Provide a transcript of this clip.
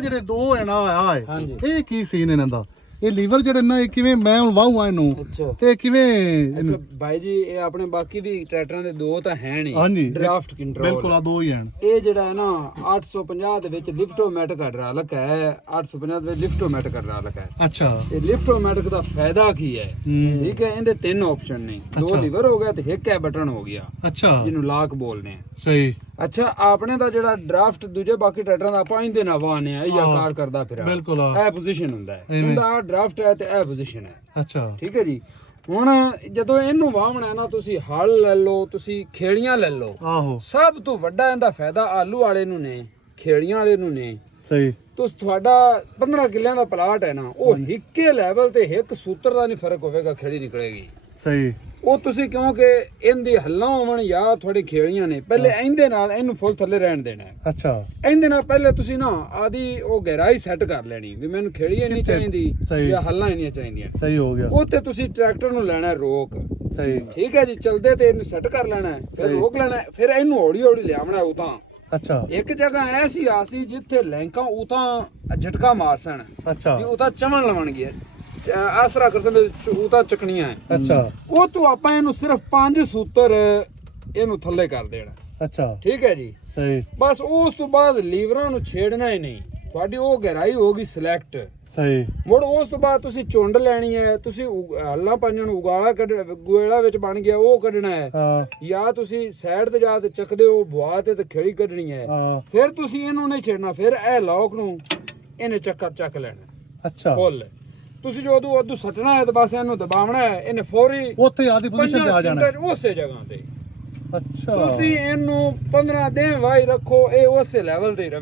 ਜਿਹੜੇ ਦੋ ਹੈ ਨਾ ਆਏ ਹਾਂਜੀ। ਇਹ ਕੀ ਸੀਨ ਇਹਨਾਂ ਦਾ? ਇਹ ਲੀਵਰ ਜਿਹੜੇ ਨਾ ਇਹ ਕਿਵੇਂ ਮੈਂ ਹੁਣ ਵਾਹੂਆਂ ਇਹਨੂੰ ਅੱਛਾ ਤੇ ਕਿਵੇਂ ਅੱਛਾ ਭਾਈ ਜੀ ਇਹ ਆਪਣੇ ਬਾਕੀ ਵੀ ਟਰੈਕਟਰਾਂ ਦੇ ਦੋ ਤਾਂ ਹੈ ਨਹੀਂ ਹਾਂਜੀ ਡਰਾਫਟ ਕੰਟਰੋਲ ਬਿਲਕੁਲ ਆ ਦੋ ਹੀ ਹਨ। ਇਹ ਜਿਹੜਾ ਹੈ ਨਾ 850 ਦੇ ਵਿੱਚ ਲਿਫਟੋਮੈਟਿਕ ਹਾਈਡ੍ਰੋਲਿਕ ਹੈ 850 ਦੇ ਵਿੱਚ ਲਿਫਟੋਮੈਟਿਕ ਹਾਈਡ੍ਰੋਲਿਕ ਹੈ। ਅੱਛਾ ਇਹ ਲਿਫਟੋਮੈਟਿਕ ਦਾ ਫਾਇਦਾ ਕੀ ਹੈ? ਠੀਕ ਹੈ ਇਹਦੇ ਤਿੰਨ ਆਪਸ਼ਨ ਨੇ ਦੋ ਲੀਵਰ ਹੋ ਗਿਆ ਤੇ ਇੱਕ ਹੈ ਬਟਨ ਹੋ ਗਿਆ ਅੱਛਾ ਜਿਹਨੂੰ ਲਾਕ ਬੋਲਦੇ ਆ। ਸਹੀ ਅੱਛਾ ਆਪਣੇ ਦਾ ਜਿਹੜਾ ਡਰਾਫਟ ਦੂਜੇ ਬਾਕੀ ਟਰੈਕਟਰਾਂ ਦਾ ਆਪਾਂ ਇਹਦੇ ਨਾਲ ਵਾਹਨੇ ਆ ਇਹ ਆਕਾਰ ਕਰਦਾ ਫਿਰ ਬਿਲਕੁਲ ਇਹ ਪੋਜੀਸ਼ਨ ਹੁੰਦਾ ਹੈ ਇਹਦਾ ਡਰਾਫਟ ਹੈ ਤੇ ਇਹ ਪੋਜੀਸ਼ਨ ਹੈ। ਅੱਛਾ ਠੀਕ ਹੈ ਜੀ। ਹੁਣ ਜਦੋਂ ਇਹਨੂੰ ਵਾਹਣਾ ਨਾ ਤੁਸੀਂ ਹਲ ਲੈ ਲਓ ਤੁਸੀਂ ਖੇੜੀਆਂ ਲੈ ਲਓ ਆਹੋ ਸਭ ਤੋਂ ਵੱਡਾ ਇਹਦਾ ਫਾਇਦਾ ਆਲੂ ਵਾਲੇ ਨੂੰ ਨੇ ਖੇੜੀਆਂ ਵਾਲੇ ਨੂੰ ਨੇ। ਸਹੀ ਤੁਹਾਡਾ 15 ਕਿੱਲਿਆਂ ਦਾ ਪਲਾਟ ਹੈ ਨਾ ਉਹ ਇੱਕੇ ਲੈਵਲ ਤੇ ਇੱਕ ਸੂਤਰ ਦਾ ਨਹੀਂ ਫਰਕ ਹੋਵੇਗਾ ਖੇੜੀ ਨਿਕਲੇਗੀ। ਸਹੀ ਉਹ ਤੁਸੀਂ ਕਿਉਂਕਿ ਇਹਦੀ ਹੱਲਾਂ ਹੋਵਣ ਜਾਂ ਤੁਹਾਡੀ ਖੇੜੀਆਂ ਨੇ ਪਹਿਲੇ ਇਹਦੇ ਨਾਲ ਇਹਨੂੰ ਫੁੱਲ ਥੱਲੇ ਰਹਿਣ ਦੇਣਾ। ਅੱਛਾ ਇਹਦੇ ਨਾਲ ਪਹਿਲੇ ਤੁਸੀਂ ਨਾ ਆਦੀ ਉਹ ਗਹਿਰਾਈ ਸੈੱਟ ਕਰ ਲੈਣੀ ਵੀ ਮੈਨੂੰ ਖੇੜੀ ਨਹੀਂ ਚਾਹੀਦੀ ਜਾਂ ਹੱਲਾਂ ਨਹੀਂ ਚਾਹੀਦੀਆਂ। ਸਹੀ ਹੋ ਗਿਆ। ਉੱਥੇ ਤੁਸੀਂ ਟਰੈਕਟਰ ਨੂੰ ਲੈਣਾ ਰੋਕ। ਸਹੀ ਠੀਕ ਹੈ ਜੀ। ਚਲਦੇ ਤੇ ਇਹਨੂੰ ਸੈੱਟ ਕਰ ਲੈਣਾ ਫਿਰ ਰੋਕ ਲੈਣਾ ਫਿਰ ਇਹਨੂੰ ਹੌਲੀ ਹੌਲੀ ਲਿਆਉਣਾ ਉਤਾਂ। ਅੱਛਾ ਇੱਕ ਜਗ੍ਹਾ ਐਸੀ ਆਸੀ ਜਿੱਥੇ ਲੈਂਕਾਂ ਉਤਾਂ ਝਟਕਾ ਮਾਰ ਸਣ ਅੱਛਾ ਵੀ ਉਤਾਂ ਚਮਣ ਲਵਣਗੇ ਆਸਰਾ ਕਰ ਸਮੇਂ ਉਤਾਂ ਚੱਕਣੀਆਂ ਹੈ। ਅੱਛਾ ਉਹ ਤੋਂ ਆਪਾਂ ਇਹਨੂੰ ਸਿਰਫ 5 ਸੂਤਰ ਇਹਨੂੰ ਥੱਲੇ ਕਰ ਦੇਣਾ। ਅੱਛਾ ਠੀਕ ਹੈ ਜੀ। ਸਹੀ ਬਸ ਉਸ ਤੋਂ ਬਾਅਦ ਲੀਵਰਾਂ ਨੂੰ ਛੇੜਨਾ ਹੀ ਨਹੀਂ। ਤੁਹਾਡੀ ਉਹ ਗਹਿਰਾਈ ਹੋਗੀ ਸਿਲੈਕਟ। ਸਹੀ ਮੁੜ ਉਸ ਤੋਂ ਬਾਅਦ ਤੁਸੀਂ ਚੁੰਡ ਲੈਣੀ ਹੈ ਤੁਸੀਂ ਹੱਲਾਂ ਪਾਈਆਂ ਨੂੰ ਉਗਾਲਾ ਗੋਇਲਾ ਵਿੱਚ ਬਣ ਗਿਆ ਉਹ ਕੱਢਣਾ ਹੈ ਜਾਂ ਤੁਸੀਂ ਸਾਈਡ ਤੇ ਜਾ ਕੇ ਚੱਕਦੇ ਹੋ ਬੁਆ ਤੇ ਖੇੜੀ ਕੱਢਣੀ ਹੈ। ਫਿਰ ਤੁਸੀਂ ਇਹਨੂੰ ਨਹੀਂ ਛੇੜਨਾ ਫਿਰ ਇਹ ਲੌਕ ਨੂੰ ਇਹਨੇ ਚੱਕ ਲੈਣਾ। ਅੱਛਾ ਫੁੱਲ ਤੁਸੀਂ ਜੋ ਉਦੋਂ ਸੱਟਣਾ ਹੈ ਤੇ ਬਸ ਇਹਨੂੰ ਦਬਾਉਣਾ ਹੈ ਇਹਨੇ ਫੌਰੀ ਉੱਥੇ ਆਦੀ ਪੋਜੀਸ਼ਨ ਤੇ ਆ ਜਾਣਾ ਉਸੇ ਜਗ੍ਹਾ ਤੇ। ਅੱਛਾ ਤੁਸੀਂ ਇਹਨੂੰ 15 ਦਿਨ ਵਾਈ ਰੱਖੋ ਇਹ ਉਸੇ ਲੈਵਲ ਤੇ ਹੀ ਰਵੇ।